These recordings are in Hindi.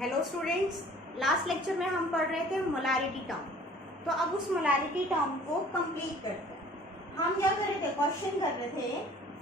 हेलो स्टूडेंट्स, लास्ट लेक्चर में हम पढ़ रहे थे मोलारिटी टर्म। तो अब उस मोलारिटी टर्म को कंप्लीट करते हैं। हम क्या कर रहे थे, क्वेश्चन कर रहे थे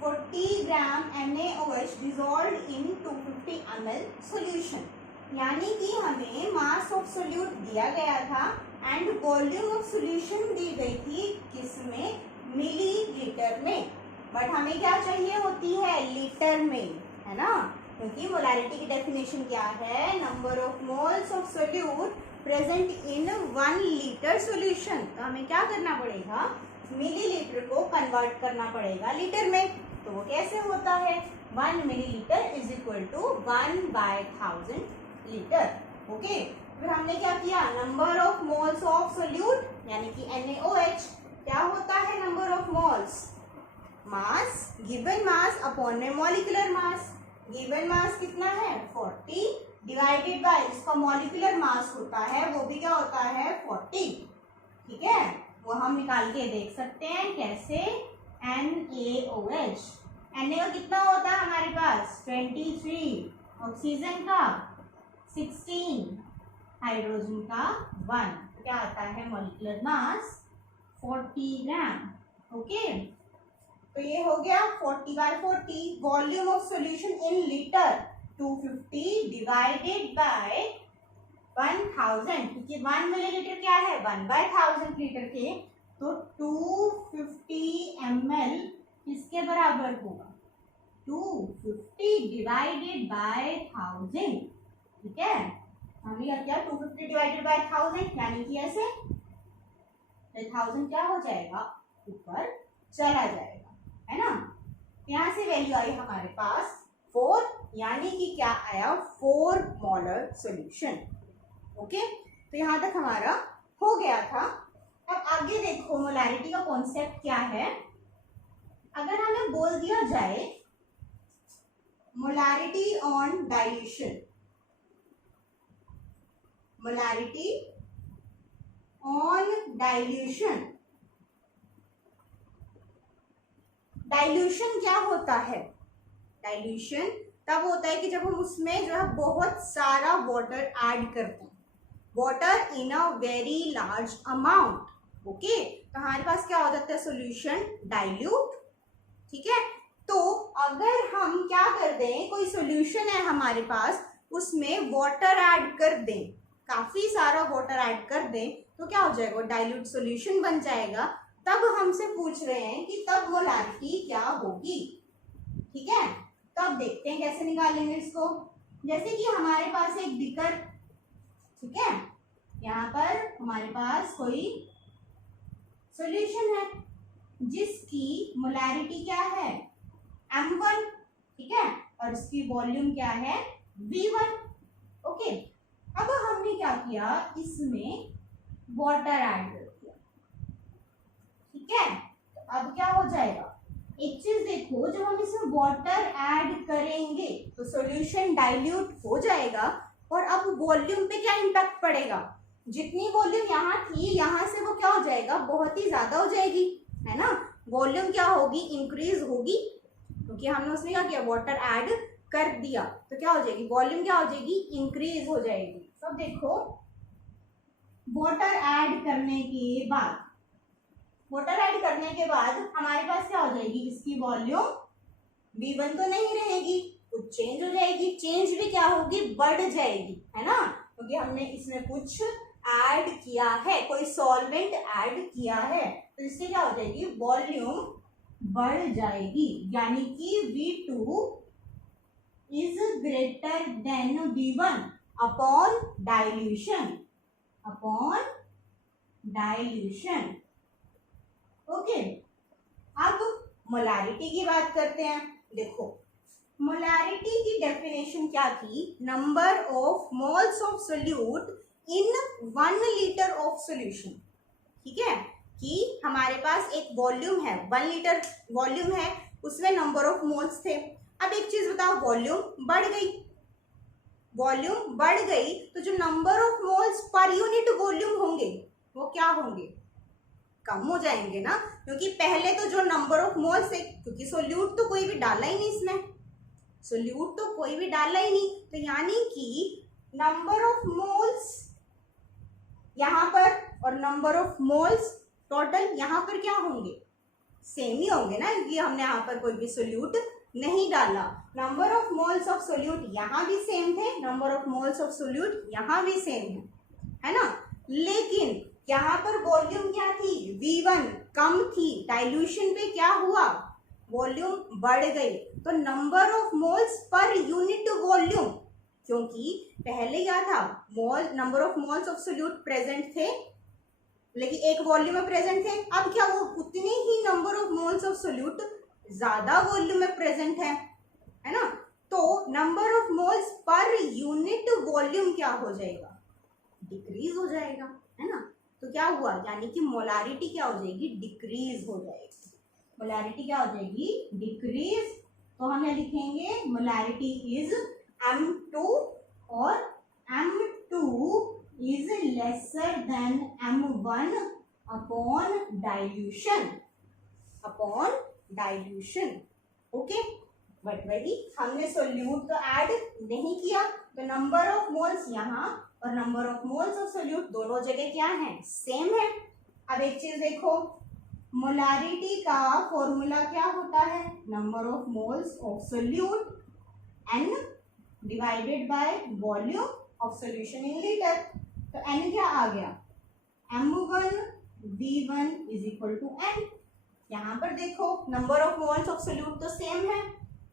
40 ग्राम NaOH dissolve in 250 ml solution, यानी कि हमें मास ऑफ सोल्यूट दिया गया था एंड वॉल्यूम ऑफ सॉल्यूशन दी गई थी किसमें, मिलीलीटर में। बट हमें क्या चाहिए होती है, लीटर में, है ना, क्योंकि मोलारिटी की डेफिनेशन क्या है, number of moles of solute present in 1 litre solution. तो हमें क्या करना पड़ेगा, मिलीलीटर को कन्वर्ट करना पड़ेगा लीटर में। तो वो कैसे होता है, 1 millilitre is equal to 1/1000 litre. Okay, फिर हमने क्या किया, number of moles of solute यानी कि NaOH क्या होता है, number of moles, mass, given mass upon में मॉलिक्यूलर मास। गिवन मास कितना है 40 डिवाइडेड बाय इसका मॉलिक्यूलर मास होता है, वो भी क्या होता है 40। ठीक है, वो हम निकाल के देख सकते हैं कैसे, NaOH, Na कितना होता है हमारे पास 23, ऑक्सीजन का 16, हाइड्रोजन का 1, क्या आता है मॉलिक्यूलर मास 40 ग्राम। ओके, तो ये हो गया 40/40। Volume of solution in litre 250 divided by 1000, क्योंकि 1 मिलीलीटर क्या है 1/1000 लीटर के, तो 250 ml किसके बराबर होगा, 250 डिवाइडेड बाय 1000। ठीक है, हमने क्या किया 250 डिवाइडेड बाय 1000 यानी कि ऐसे 1000 क्या हो जाएगा, ऊपर चला जाएगा, है ना। यहां से वैल्यू आई हमारे पास 4, यानी कि क्या आया 4 मोलर सॉल्यूशन। ओके, तो यहां तक हमारा हो गया था। अब आगे देखो मोलारिटी का कॉन्सेप्ट क्या है। अगर हमें बोल दिया जाए molarity on dilution, molarity on dilution, dilution क्या होता है, डाइल्यूशन तब होता है कि जब हम उसमें जो है बहुत सारा वाटर ऐड करते हैं, water in a very large amount. Okay, तो हमारे पास क्या हो जाता है, सॉल्यूशन डाइल्यूट। ठीक है, तो अगर हम क्या कर दें, कोई सॉल्यूशन है हमारे पास, उसमें वाटर ऐड कर दें, काफी सारा वाटर ऐड कर दें, तो क्या हो जाएगा, डाइल्यूट सॉल्यूशन बन जाएगा। तब हमसे पूछ रहे हैं कि तब मोलारिटी क्या होगी। ठीक है, तो अब देखते हैं कैसे निकालेंगे इसको। जैसे कि हमारे पास एक बीकर, ठीक है, यहाँ पर हमारे पास कोई सॉल्यूशन है जिसकी मोलारिटी क्या है M1, ठीक है, और इसकी वॉल्यूम क्या है V1। ओके, अब हमने क्या किया, इसमें वाटर ऐड कर दिया। ठीक है, तो अब क्या हो जाएगा, एक चीज देखो, जब हम इसमें वाटर ऐड करेंगे तो सॉल्यूशन डाइल्यूट हो जाएगा, और अब वॉल्यूम पे क्या इम्पैक्ट पड़ेगा, जितनी वॉल्यूम यहाँ थी यहाँ से वो क्या हो जाएगा, बहुत ही ज्यादा हो जाएगी, है ना। वॉल्यूम क्या होगी, इंक्रीज होगी, क्योंकि हमने उसमें क्या किया, वाटर ऐड कर दिया, तो क्या हो जाएगी, वॉल्यूम क्या हो जाएगी, इंक्रीज हो जाएगी। तो देखो वाटर ऐड करने के बाद, वाटर ऐड करने के बाद हमारे पास क्या हो जाएगी, इसकी वॉल्यूम V1 तो नहीं रहेगी, कुछ चेंज हो जाएगी, चेंज भी क्या होगी, बढ़ जाएगी, है ना, क्योंकि हमने इसमें कुछ ऐड किया है, कोई सॉल्वेंट ऐड किया है, तो इससे क्या हो जाएगी, वॉल्यूम बढ़ जाएगी, यानी कि V2 is greater than V1 upon dilution, upon dilution. Okay, अब मोलारिटी की बात करते हैं। देखो मोलारिटी की डेफिनेशन क्या थी, number of moles of solute in 1 litre of solution. ठीक है, कि हमारे पास एक वॉल्यूम है, 1 लीटर वॉल्यूम है, उसमें नंबर ऑफ मोल्स थे। अब एक चीज बताओ, वॉल्यूम बढ़ गई, वॉल्यूम बढ़ गई तो जो नंबर ऑफ मोल्स पर यूनिट वॉल्यूम होंगे वो क्या होंगे, कम हो जाएंगे ना, क्योंकि पहले तो जो नंबर ऑफ मोल्स है, क्योंकि सोल्यूट तो कोई भी डाला ही नहीं इसमें, सोल्यूट तो कोई भी डाला ही नहीं, तो यानी कि नंबर ऑफ मोल्स यहां पर और नंबर ऑफ मोल्स टोटल यहां पर क्या होंगे, सेम ही होंगे ना, क्योंकि हमने यहाँ पर कोई भी सोल्यूट नहीं डाला। Number of moles of solute यहाँ भी सेम थे, number of moles of solute यहाँ भी सेम है ना। लेकिन यहाँ पर वॉल्यूम क्या थी, V1 कम थी, डाइल्यूशन पे क्या हुआ, वॉल्यूम बढ़ गई। तो नंबर ऑफ मोल्स पर यूनिट वॉल्यूम, क्योंकि पहले क्या था, mole number of moles of solute present थे लेकिन एक वॉल्यूम में प्रेजेंट थे, अब क्या वो उतने ही number of moles of solute ज्यादा वॉल्यूम में प्रेजेंट है ना। तो नंबर ऑफ मोल्स पर यूनिट वॉल्यूम क्या हो जाएगा, डिक्रीज हो जाएगा, है ना। तो क्या हुआ, यानी कि मोलारिटी क्या हो जाएगी, डिक्रीज हो जाएगी। मोलारिटी क्या हो जाएगी, डिक्रीज। तो हम यहाँ लिखेंगे मोलारिटी इज M2 और M2 is lesser than M1 upon dilution, okay. But वही हमने सोल्यूट तो ऐड नहीं किया, तो नंबर ऑफ मोल्स यहाँ और number of moles of solute दोनों जगह क्या है, सेम है। अब एक चीज देखो, मोलारिटी का फॉर्मूला क्या होता है, number of moles of solute N divided by volume of solution in litre. तो N क्या आ गया, M1 V1 is equal to N। यहाँ पर देखो number of moles of solute तो सेम है,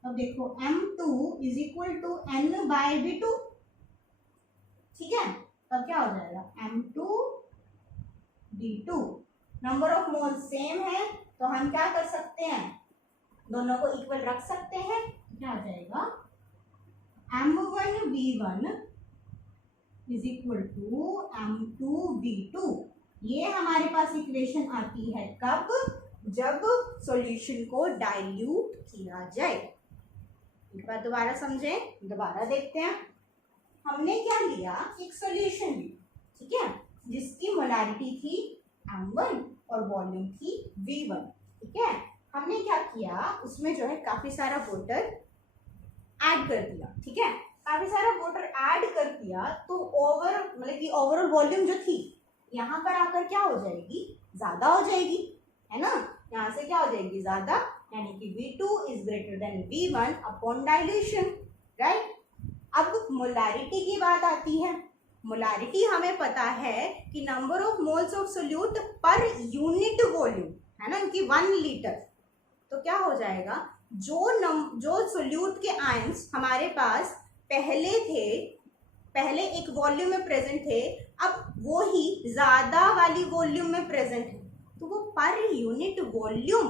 अब देखो M2 is equal to N by V2, ठीक है। तब क्या हो जाएगा, M2 V2, number of moles same है तो हम क्या कर सकते हैं, दोनों को इक्वल रख सकते हैं। क्या हो जाएगा, M1 V1 is equal to M2 V2। ये हमारे पास इक्वेशन आती है कब, जब सॉल्यूशन को डाइल्यूट किया जाए। एक बार दोबारा समझें, दोबारा देखते हैं। हमने क्या लिया, एक सॉल्यूशन ली, ठीक है, जिसकी मोलारिटी थी M1 और वॉल्यूम थी V1, ठीक है। हमने क्या किया, उसमें जो है काफी सारा वाटर ऐड कर दिया, ठीक है। काफी सारा वाटर ऐड कर दिया तो मतलब कि ओवरऑल वॉल्यूम जो थी यहाँ पर आकर क्या हो जाएगी, ज्यादा हो जाएगी, है ना। यहाँ से क्या हो जाएगी, ज्यादा, यानी कि V2 is greater than V1 upon dilution, right. अब मोलारिटी की बात आती है। मोलारिटी हमें पता है कि number of moles of solute पर यूनिट वॉल्यूम, है ना, कि 1 लीटर। तो क्या हो जाएगा, जो सोल्यूट के आयंस हमारे पास पहले एक वॉल्यूम में प्रेजेंट थे, अब वो ही ज्यादा वाली वॉल्यूम में प्रेजेंट है, तो वो पर यूनिट वॉल्यूम,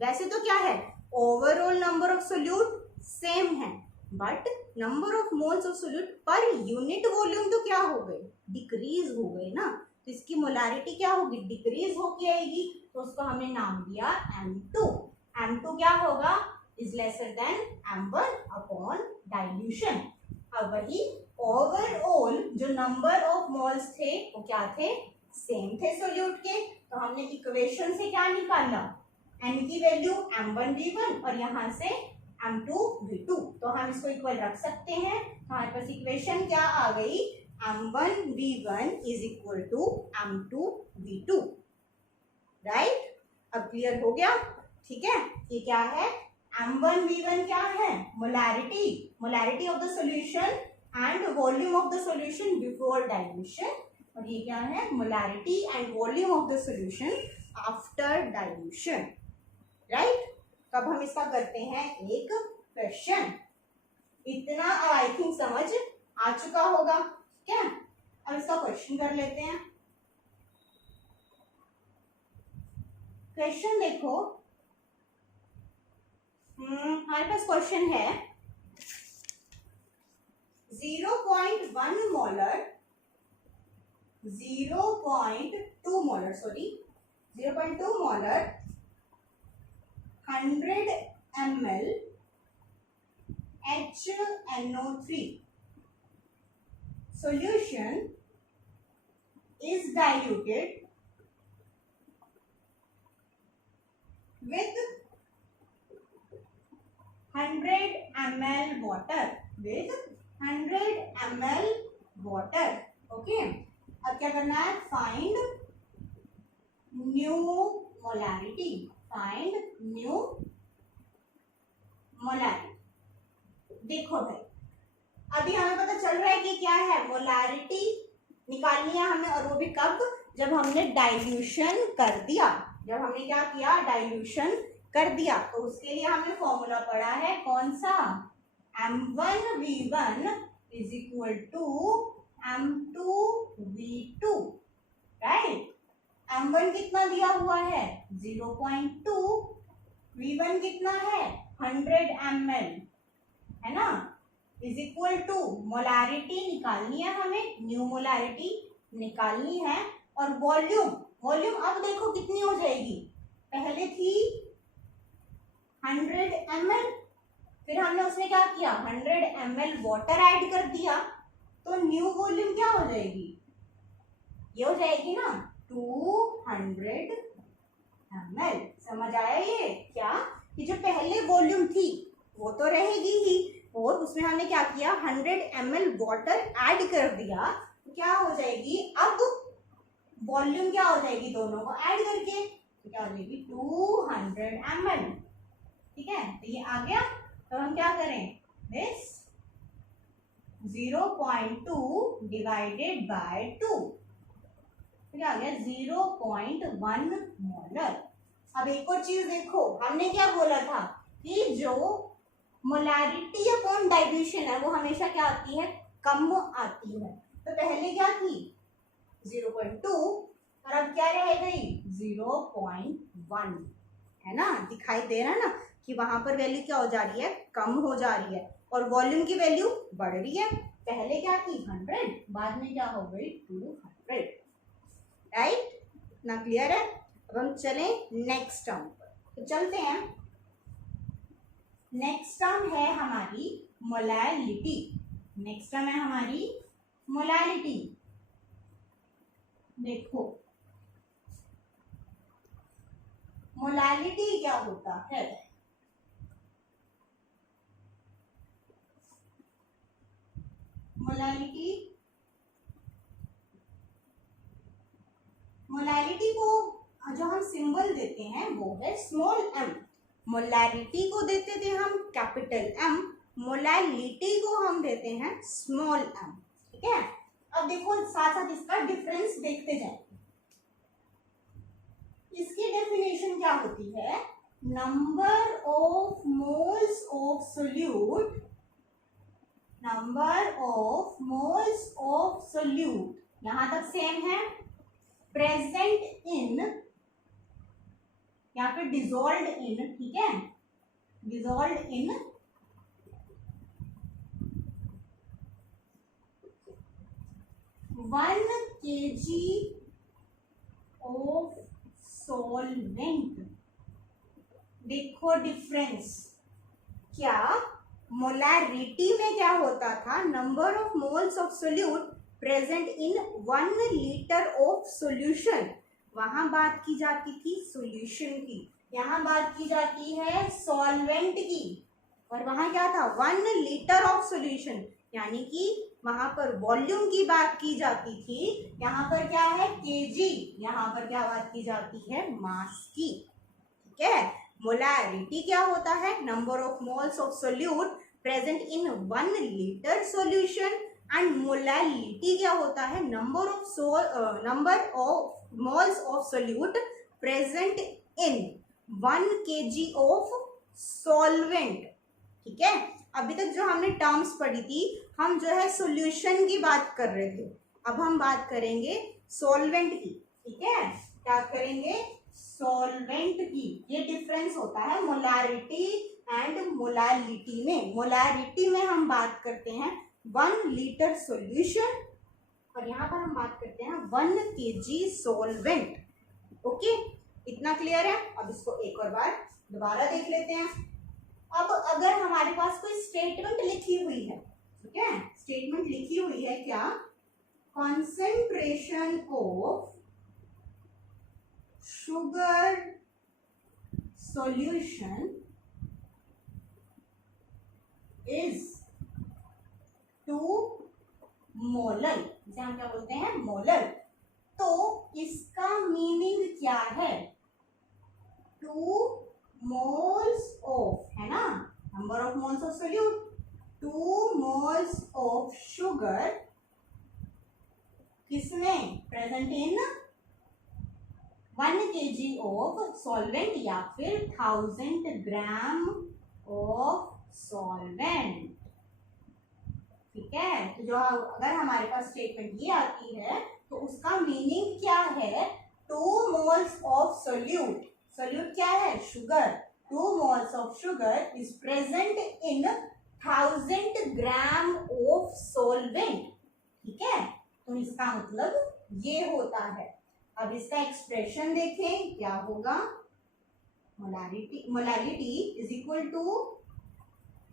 वैसे तो क्या है, overall number of solute same है, but number of moles of solute पर यूनिट वॉल्यूम तो क्या हो गई, डिक्रीज हो गई ना। तो इसकी मोलारिटी क्या होगी, डिक्रीज होके आएगी, तो उसको हमने नाम दिया M2। M2 क्या होगा, is lesser than M1 upon dilution. अब वही ओवरऑल जो नंबर ऑफ मोल्स थे वो क्या थे, सेम थे सोल्यूट के। तो हमने इक्वेशन से क्या निकाला, N की वैल्यू M1 V1 और यहाँ से M2 V2। तो हम इसको इक्वल रख सकते हैं। हमारे पास इक्वेशन क्या आ गई, M1 V1 is equal to M2 V2, right. अब क्लियर हो गया, ठीक है। ये क्या है, M1 V1 क्या है, molarity of the solution and volume of the solution before dilution, और ये क्या है, molarity and volume of the solution after dilution, right. तो अब हम इसका करते हैं एक क्वेश्चन। इतना आई थिंक समझ आ चुका होगा, ठीक है। अब इसका क्वेश्चन कर लेते हैं। क्वेश्चन देखो, हमारे पास क्वेश्चन है 0.1 molar 0.2 molar 100 ml HNO3 solution is diluted with 100 ml water, with 100 ml water. Okay, अब क्या करना है, find new molarity, find new molarity. देखो भाई, अभी हमें पता चल रहा है कि क्या है, मोलैरिटी निकालनी है हमें, और वो भी कब, जब हमने डाइल्यूशन कर दिया। जब हमने क्या किया, डाइल्यूशन कर दिया। तो उसके लिए हमने फॉर्मूला पढ़ा है कौन सा, M1V1 is equal to M2V2, right. M1 कितना दिया हुआ है, 0.2, V1 कितना है 100 ml, है ना, इज इक्वल टू, मोलैरिटी निकालनी है हमें, न्यू मोलैरिटी निकालनी है, और वॉल्यूम, वॉल्यूम अब देखो कितनी हो जाएगी, पहले थी 100 ml, फिर हमने उसमें क्या किया, 100 ml वाटर ऐड कर दिया, तो न्यू वॉल्यूम क्या हो जाएगी, ये हो जाएगी ना 200 ml। समझ आया ये क्या, कि जो पहले वॉल्यूम थी वो तो रहेगी ही, और उसमें हमने क्या किया, 100 ml वाटर ऐड कर दिया, तो क्या हो जाएगी, अब वॉल्यूम क्या हो जाएगी, दोनों को ऐड करके तो क्या हो जाएगी 200 ml। ठीक है, तो ये आ गया। तो हम क्या करें, दिस 0.2 डिवाइडेड बाय 2, क्या आ गया 0.1 मोलर। अब एक और चीज देखो, हमने क्या बोला था कि जो मोलैरिटी अपॉन डाइल्यूशन है वो हमेशा क्या आती है, कम आती है। तो पहले क्या थी 0.2, और अब क्या रह गई 0.1, है ना, दिखाई दे रहा है ना कि वहां पर वैल्यू क्या हो जा रही है, कम हो जा रही है, और वॉल्यूम की वैल्यू बढ़ रही है। पहले क्या थी 100, बाद में क्या हो गई 200, राइट ना, क्लियर है। अब हम चलें नेक्स्ट टर्म पर, तो चलते हैं। नेक्स्ट टर्म है हमारी मोलैलिटी, नेक्स्ट टर्म है हमारी मोलैलिटी। देखो मोलैलिटी क्या होता है, मोलैलिटी, मोलैलिटी को जो हम सिंबल देते हैं वो है स्मॉल m, मोलैरिटी को देते थे हम कैपिटल M, मोलैलिटी को हम देते हैं स्मॉल m। ठीक है, अब देखो साथ साथ इसका डिफरेंस देखते जाए। इसकी डेफिनेशन क्या होती है, number of moles of solute, number of moles of solute, यहां तक सेम है, प्रेजेंट इन, यहाँ पे डिजोल्व इन, ठीक है, dissolve in 1 kg of solvent. देखो डिफरेंस, क्या मोलैरिटी में क्या होता था, number of moles of solute present in 1 litre of solution, वहां बात की जाती थी सॉल्यूशन की, यहाँ बात की जाती है सॉल्वेंट की, और वहां क्या था 1 लीटर ऑफ सॉल्यूशन, यानी कि वहां पर वॉल्यूम की बात की जाती थी, यहाँ पर क्या है केजी, यहाँ पर क्या बात की जाती है मास की। ठीक है, मोलैरिटी क्या होता है, number of moles of solute present in 1 litre solution, and molality क्या होता है, number of moles of solute present in 1 kg of solvent. ठीक है, अभी तक जो हमने टर्म्स पढ़ी थी, हम जो है सॉल्यूशन की बात कर रहे थे, अब हम बात करेंगे सॉल्वेंट की। ठीक है, क्या करेंगे, सॉल्वेंट की। ये डिफरेंस होता है मोलैरिटी एंड मोलैलिटी में। मोलैरिटी में हम बात करते हैं 1 लीटर सॉल्यूशन, और यहाँ पर हम बात करते हैं 1 kg सॉल्वेंट। ओके, इतना क्लियर है। अब इसको एक और बार दोबारा देख लेते हैं। अब अगर हमारे पास कोई स्टेटमेंट लिखी हुई है, ठीक है, स्टेटमेंट लिखी हुई है क्या, concentration of sugar solution is 2 molar, इसे हम क्या बोलते हैं, मोलर। तो इसका मीनिंग क्या है, 2 मोल्स ऑफ, है ना, number of moles of solute, 2 moles of sugar किसमें present in 1 kg of solvent या फिर 1000 ग्राम ऑफ सॉल्वेंट। ठीक है, तो जो अगर हमारे पास स्टेटमेंट ये आती है तो उसका मीनिंग क्या है, 2 मोल्स ऑफ सोल्यूट, सोल्यूट क्या है, sugar, 2 moles of sugar is present in 1000 gram of solvent. ठीक है, तो इसका मतलब ये होता है। अब इसका एक्सप्रेशन देखें क्या होगा, molarity is equal to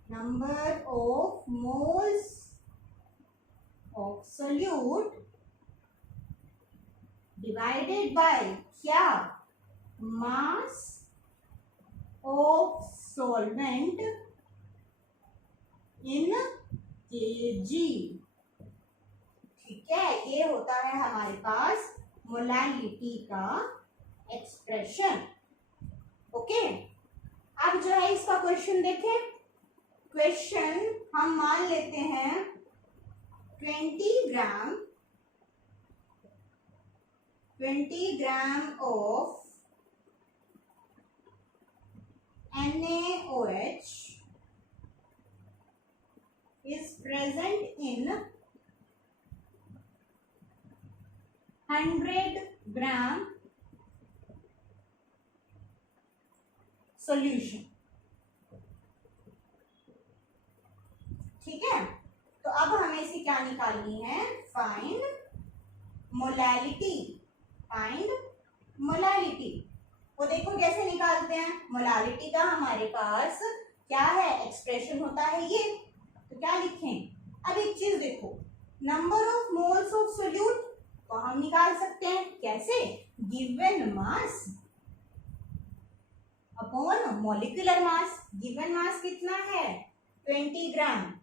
number of moles of solute divided by क्या, mass of solvent in KG. ठीक है, ये होता है हमारे पास मोलालिटी का एक्सप्रेशन। ओके, अब जो है इसका क्वेश्चन देखें। क्वेश्चन हम मान लेते हैं 20 gram of NaOH is present in 100 gram solution. ठीक है, तो अब हमें इसे क्या निकालनी है, फाइंड मोलालिटी, फाइंड मोलालिटी। वो देखो कैसे निकालते हैं, मोलालिटी का हमारे पास क्या है, एक्सप्रेशन होता है ये, तो क्या लिखें। अब एक चीज देखो, number of moles of solute तो हम निकाल सकते हैं, कैसे, given mass upon molecular mass. Given mass कितना है, 20 ग्राम,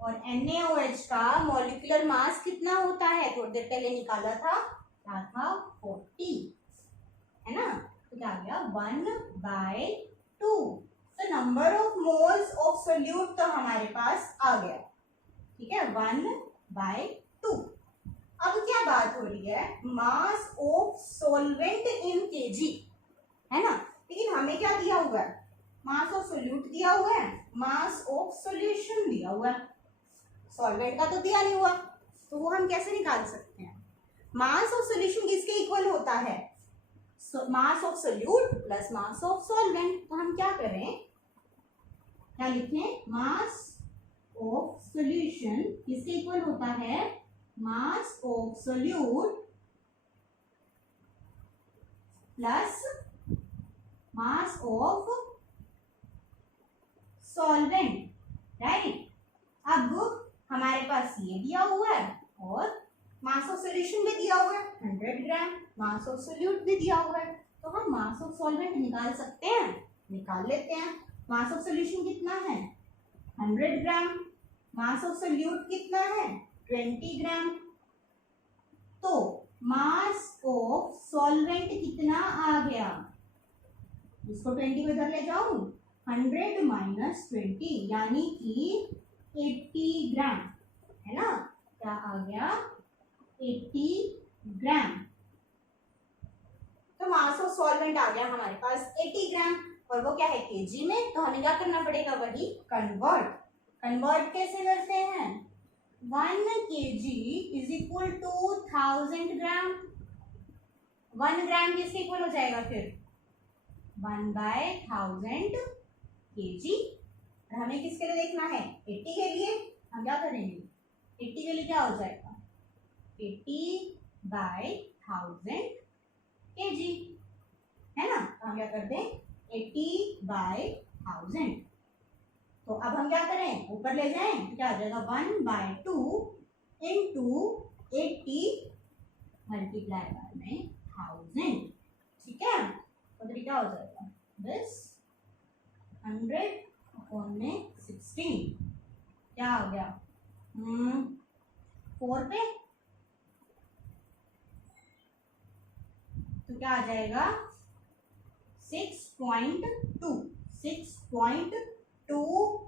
और NaOH का मॉलिक्यूलर मास कितना होता है, थोड़ी देर पहले निकाला था, क्या था, 40, है ना, तो क्या आ गया, 1/2। तो number of moles of solute तो हमारे पास आ गया। ठीक है, 1/2। अब क्या बात हो रही है, मास ऑफ सॉल्वेंट इन केजी, है ना, लेकिन हमें क्या दिया हुआ है, मास ऑफ सोल्यूट दिया हुआ है, मास ऑफ सॉल्यूशन दिया हुआ है, सॉल्वेंट का तो दिया नहीं हुआ, तो वो हम कैसे निकाल सकते हैं। मास ऑफ सॉल्यूशन किसके इक्वल होता है, mass of solute plus mass of solvent. तो हम क्या करें, क्या लिखें, मास ऑफ सॉल्यूशन किसके इक्वल होता है, mass of solute plus mass of solvent, right. अब हमारे पास ये दिया हुआ है और मास ऑफ सोल्यूशन भी दिया हुआ है, 100 ग्राम, मास ऑफ सोल्यूट भी दिया हुआ है, तो हम मास ऑफ सॉल्वेंट निकाल सकते हैं, निकाल लेते हैं। मास ऑफ सोल्यूशन कितना है, 100 ग्राम, मास ऑफ सोल्यूट कितना है, 20 ग्राम। तो मास ऑफ सॉल्वेंट कितना आ गया, इसको 20 में इधर ले जाऊं, 100 माइनस 20 यानी कि 80 ग्राम, है ना, क्या आ गया, 80 ग्राम। तो मास ऑफ सॉल्वेंट आ गया हमारे पास 80 ग्राम, और वो क्या है, केजी में, तो हमें क्या करना पड़ेगा, वही कन्वर्ट। कन्वर्ट कैसे करते हैं, 1 kg इज इक्वल टू 1000 ग्राम, 1 ग्राम किसके इक्वल हो जाएगा फिर, 1/1000 kg। और हमें किसके लिए देखना है, 80 के लिए, हम क्या करेंगे, 80 के लिए क्या हो जाएगा, 80/1000 kg, है ना, तो हम क्या करते हैं, 80/1000। तो अब हम क्या करें, ऊपर ले जाएं, तो क्या आ जाएगा, 1/2 इंटू 80 मल्टीप्लाई बाय 1000। ठीक है, तो फिर क्या हो जाएगा, दिस 100 अपॉन में 16, क्या हो गया, 4 पे, तो क्या आ जाएगा 6.2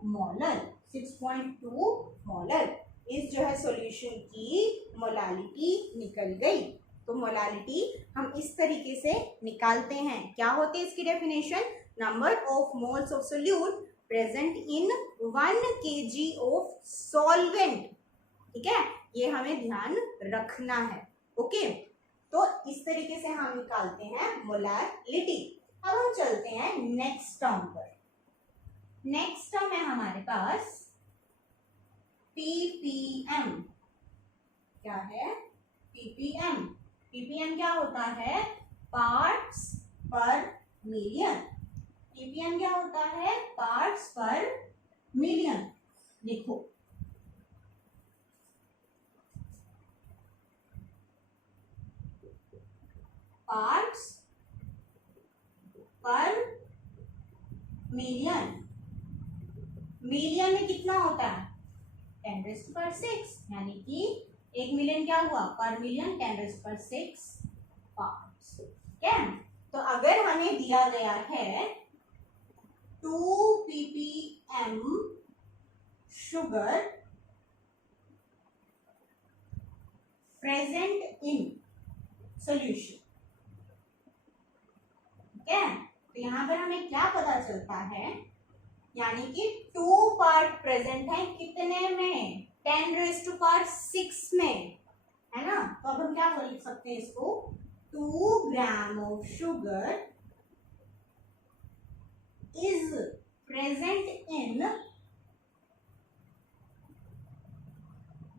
मोलर। 6.2 मोलर इस जो है सॉल्यूशन की मोलालिटी निकल गई। तो मोलालिटी हम इस तरीके से निकालते हैं। क्या होती है इसकी definition? Number of moles of solute present in 1 kg of solvent. ठीक है, ये हमें ध्यान रखना है। ओके, तो इस तरीके से हम निकालते हैं मोलालिटी। अब हम चलते हैं नेक्स्ट टर्म पर। नेक्स्ट टर्म है हमारे पास ppm। क्या है? ppm। ppm क्या होता है? पार्ट्स पर मिलियन। ppm क्या होता है? पार्ट्स पर मिलियन। देखो, पार्ट्स पर मिलियन। मिलियन में कितना होता है? 10⁶, यानी कि 1 मिलियन क्या हुआ? पर मिलियन 10⁶ पार्ट्स। ठीक है, तो अगर हमें दिया गया है 2 ppm sugar present in solution, ठीक है, तो यहां पर हमें क्या पता चलता है? यानी कि 2 पार्ट प्रेजेंट है कितने में? 10⁶ में, है ना। तो अब हम क्या लिख सकते हैं इसको? 2 gram of sugar is present in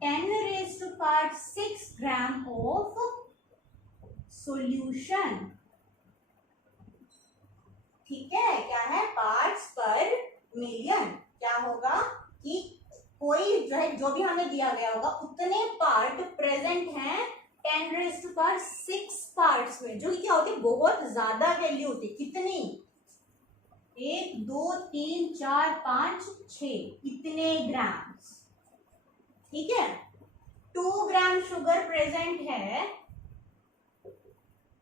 10⁶ gram of solution. ठीक है, क्या है? पार्ट्स पर मिलियन। क्या होगा कि कोई जो भी हमें दिया गया होगा उतने पार्ट प्रेजेंट हैं 10⁶ पार्ट्स में, जो कि क्या होती है? बहुत ज्यादा वैल्यू होती है। कितनी? 1 2 3 4 5 6 इतने ग्राम्स। ठीक है, 2 ग्राम शुगर प्रेजेंट है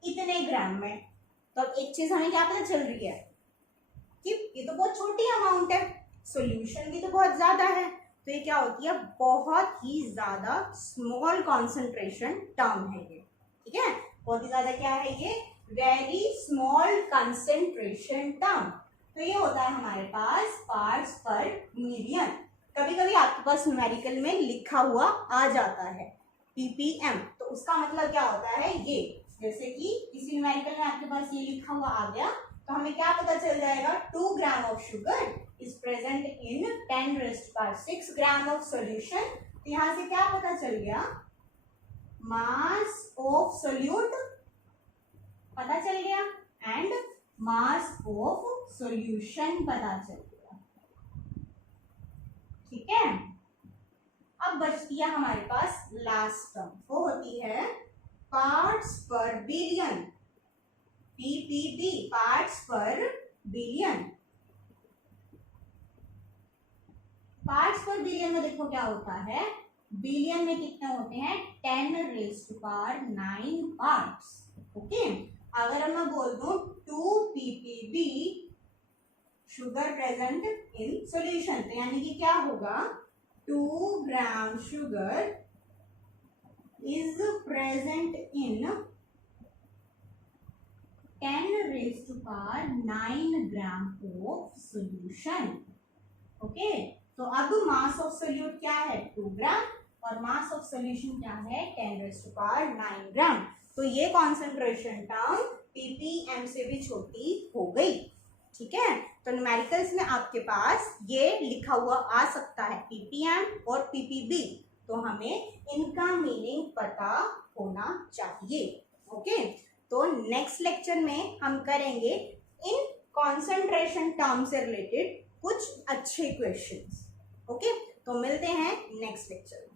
इतने ग्राम में। तो अब एक चीज हमें क्या पता चल रही है कि ये तो बहुत छोटी अमाउंट है, सॉल्यूशन भी तो बहुत ज्यादा है। तो ये क्या होती है? बहुत ही ज्यादा स्मॉल कॉन्सेंट्रेशन टर्म है ये। ठीक है, बहुत ही ज्यादा क्या है ये? Very small concentration term. तो ये होता है हमारे पास पार्ट्स पर मिलियन। कभी कभी आपके पास न्यूमेरिकल में लिखा हुआ आ जाता है ppm, तो उसका मतलब क्या होता है? ये जैसे कि किसी न्यूमेरिकल में आपके पास ये लिखा हुआ आ गया, तो हमें क्या पता चल जाएगा? 2 gram of sugar is present in 10⁶ gram of solution. तो यहां से क्या पता चल गया? मास ऑफ सोल्यूट पता चल गया एंड मास ऑफ सॉल्यूशन पता चल गया। ठीक है, अब बचती है हमारे पास लास्ट टर्म, वो होती है पार्ट्स पर बिलियन। ppb, पार्ट्स पर बिलियन। पार्ट्स पर बिलियन में देखो क्या होता है? बिलियन में कितने होते हैं? 10⁹ पार्ट्स। ओके, अगर मैं बोल दूं 2 ppb sugar present in solution, तो यानी कि क्या होगा? 2 gram sugar is present in 10⁹ gram of solution. Okay, तो अब मास ऑफ सोल्यूट क्या है? 2 ग्राम, और मास ऑफ सॉल्यूशन क्या है? 10⁹ ग्राम। तो ये कॉन्सेंट्रेशन टर्म ppm से भी छोटी हो गई। ठीक है, तो न्यूमेरिकल्स में आपके पास ये लिखा हुआ आ सकता है ppm और ppb, तो हमें इनका मीनिंग पता होना चाहिए। ओके, तो नेक्स्ट लेक्चर में हम करेंगे इन कॉन्सेंट्रेशन टर्म से रिलेटेड कुछ अच्छे क्वेश्चंस। ओके, तो मिलते हैं नेक्स्ट लेक्चर में।